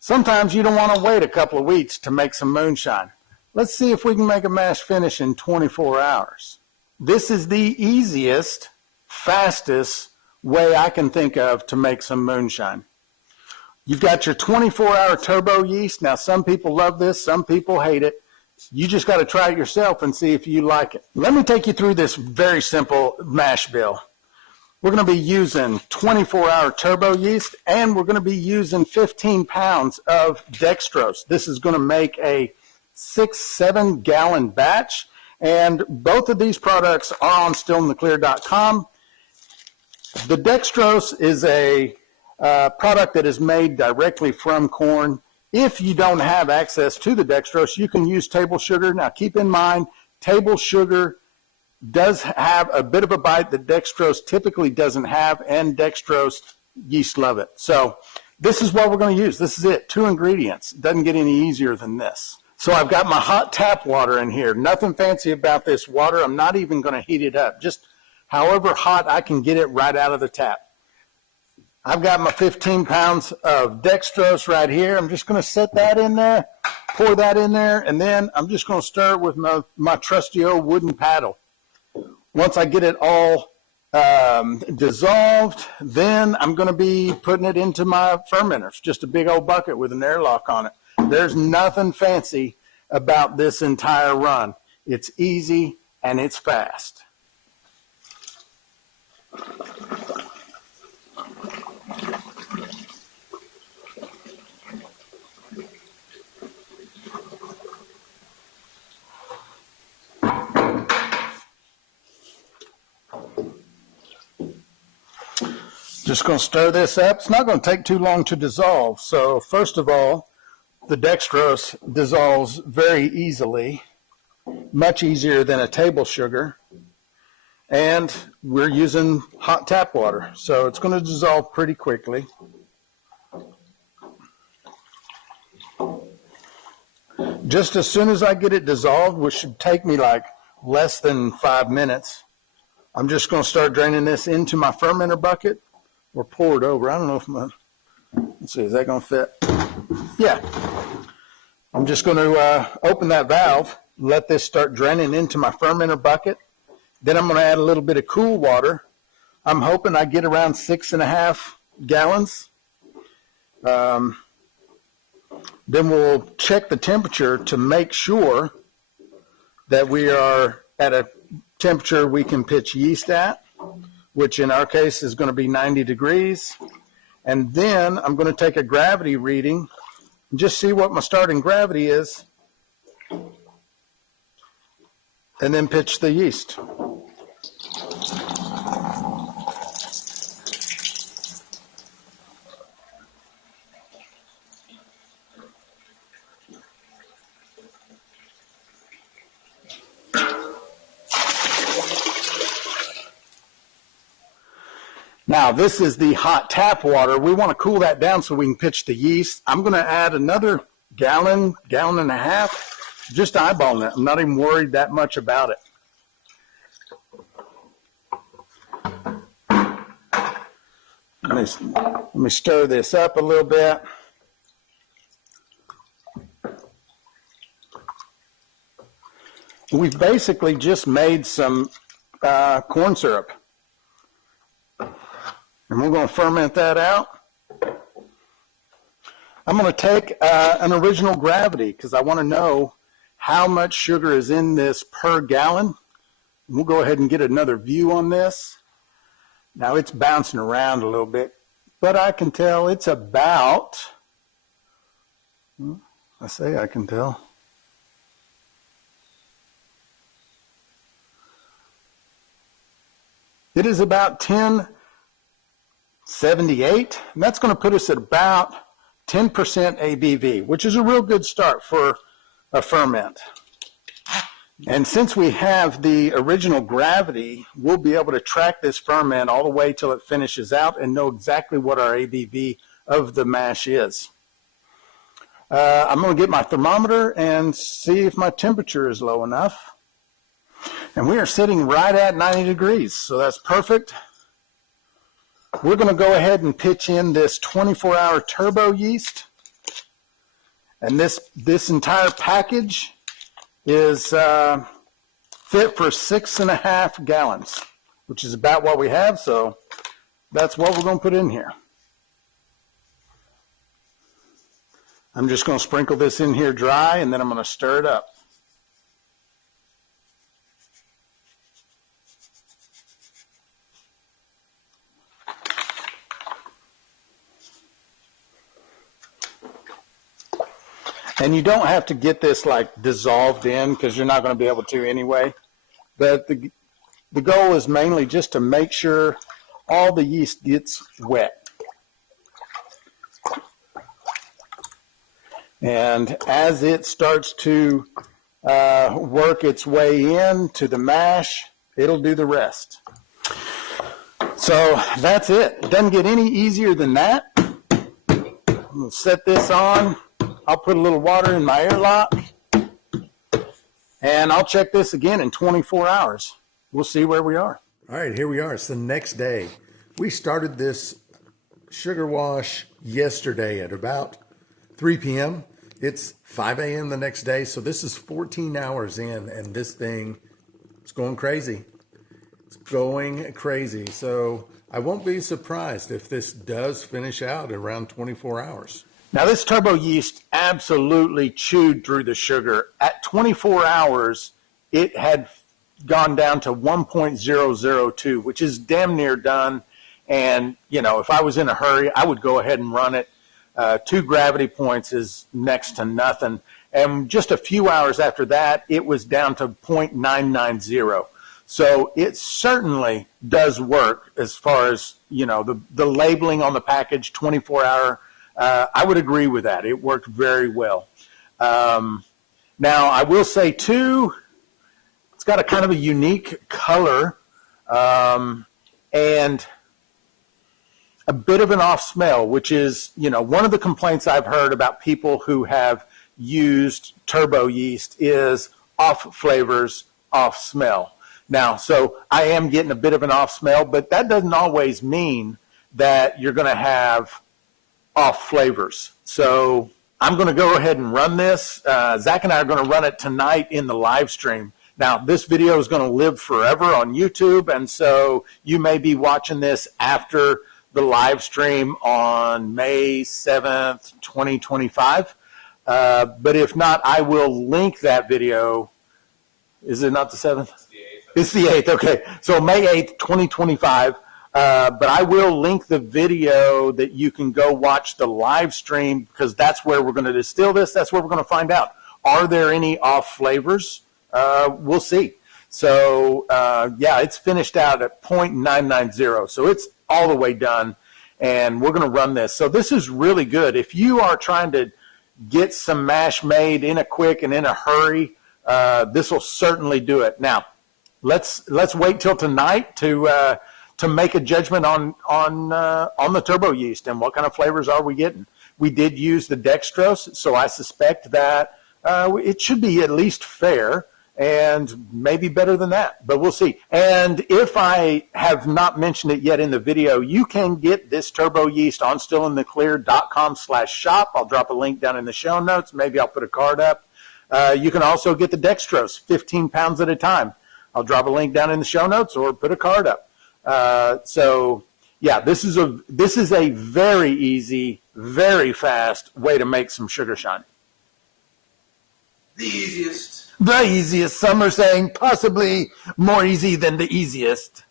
Sometimes you don't want to wait a couple of weeks to make some moonshine. Let's see if we can make a mash finish in 24 hours. This is the easiest, fastest way I can think of to make some moonshine. You've got your 24-hour turbo yeast. Now, some people love this, some people hate it. You just got to try it yourself and see if you like it. Let me take you through this very simple mash bill. We're going to be using 24-hour turbo yeast, and we're going to be using 15 pounds of dextrose. This is going to make a 6-7 gallon batch, and both of these products are on stillintheclear.com. The dextrose is a product that is made directly from corn. If you don't have access to the dextrose, you can use table sugar. Now keep in mind, table sugar does have a bit of a bite that dextrose typically doesn't have, and dextrose yeast love it. So this is what we're going to use. This is it, 2 ingredients. It doesn't get any easier than this. So I've got my hot tap water in here. Nothing fancy about this water. I'm not even going to heat it up. Just however hot I can get it right out of the tap. I've got my 15 pounds of dextrose right here. I'm just going to set that in there, pour that in there, and then I'm just going to stir it with my trusty old wooden paddle. Once I get it all dissolved, then I'm going to be putting it into my fermenters, just a big old bucket with an airlock on it. There's nothing fancy about this entire run. It's easy and it's fast. Just going to stir this up. It's not going to take too long to dissolve. So first of all, the dextrose dissolves very easily, much easier than a table sugar. And we're using hot tap water, so it's going to dissolve pretty quickly. Just as soon as I get it dissolved, which should take me like less than 5 minutes, I'm just going to start draining this into my fermenter bucket or pour it over. I don't know if let's see, is that going to fit? Yeah. I'm just going to open that valve, let this start draining into my fermenter bucket. Then I'm going to add a little bit of cool water. I'm hoping I get around 6.5 gallons. Then we'll check the temperature to make sure that we are at a temperature we can pitch yeast at, which in our case is going to be 90 degrees. And then I'm going to take a gravity reading and just see what my starting gravity is, and then pitch the yeast. Now, this is the hot tap water. We want to cool that down so we can pitch the yeast. I'm going to add another gallon and a half, just eyeballing it. I'm not even worried that much about it. Let me stir this up a little bit. We've basically just made some corn syrup. And we're going to ferment that out. I'm going to take an original gravity because I want to know how much sugar is in this per gallon. We'll go ahead and get another view on this. Now it's bouncing around a little bit, but I can tell it's about, I can tell. It is about 1078, and that's going to put us at about 10% ABV, which is a real good start for a ferment. And since we have the original gravity, we'll be able to track this ferment all the way till it finishes out and know exactly what our ABV of the mash is. I'm going to get my thermometer and see if my temperature is low enough. And we are sitting right at 90 degrees, so that's perfect. We're going to go ahead and pitch in this 24-hour turbo yeast. And this entire package is fit for 6.5 gallons, which is about what we have. So that's what we're going to put in here. I'm just going to sprinkle this in here dry, and then I'm going to stir it up. And you don't have to get this like dissolved in, because you're not going to be able to anyway. But the goal is mainly just to make sure all the yeast gets wet. And as it starts to work its way into the mash, it'll do the rest. So that's it. It doesn't get any easier than that. We'll set this on. I'll put a little water in my airlock, and I'll check this again in 24 hours. We'll see where we are. All right, here we are. It's the next day. We started this sugar wash yesterday at about 3 p.m. It's 5 a.m. the next day, so this is 14 hours in, and this thing is going crazy. It's going crazy. So I won't be surprised if this does finish out around 24 hours. Now, this turbo yeast absolutely chewed through the sugar. At 24 hours, it had gone down to 1.002, which is damn near done. And, you know, if I was in a hurry, I would go ahead and run it. 2 gravity points is next to nothing. And just a few hours after that, it was down to 0.990. So it certainly does work as far as, you know, the labeling on the package, 24-hour. I would agree with that. It worked very well. Now, I will say, too, it's got a kind of a unique color and a bit of an off smell, which is, you know, one of the complaints I've heard about people who have used turbo yeast is off flavors, off smell. Now, so I am getting a bit of an off smell, but that doesn't always mean that you're going to have off flavors. So I'm going to go ahead and run this. Zach and I are going to run it tonight in the live stream. Now, this video is going to live forever on YouTube, and so you may be watching this after the live stream on May 7th, 2025. But if not, I will link that video. Is it not the 7th? It's the 8th. Okay. So May 8th, 2025. But I will link the video that you can go watch the live stream, because that's where we're going to distill this. That's where we're going to find out. Are there any off flavors? We'll see. So, yeah, it's finished out at 0.990. So it's all the way done, and we're going to run this. So this is really good. If you are trying to get some mash made in a quick and in a hurry, this will certainly do it. Now, let's wait till tonight to make a judgment on the turbo yeast and what kind of flavors are we getting. We did use the dextrose, so I suspect that it should be at least fair and maybe better than that, but we'll see. And if I have not mentioned it yet in the video, you can get this turbo yeast on stillintheclear.com/shop. I'll drop a link down in the show notes. Maybe I'll put a card up. You can also get the dextrose, 15 pounds at a time. I'll drop a link down in the show notes or put a card up. So yeah, this is a very easy, very fast way to make some sugar shine. The easiest. The easiest. Some are saying possibly more easy than the easiest.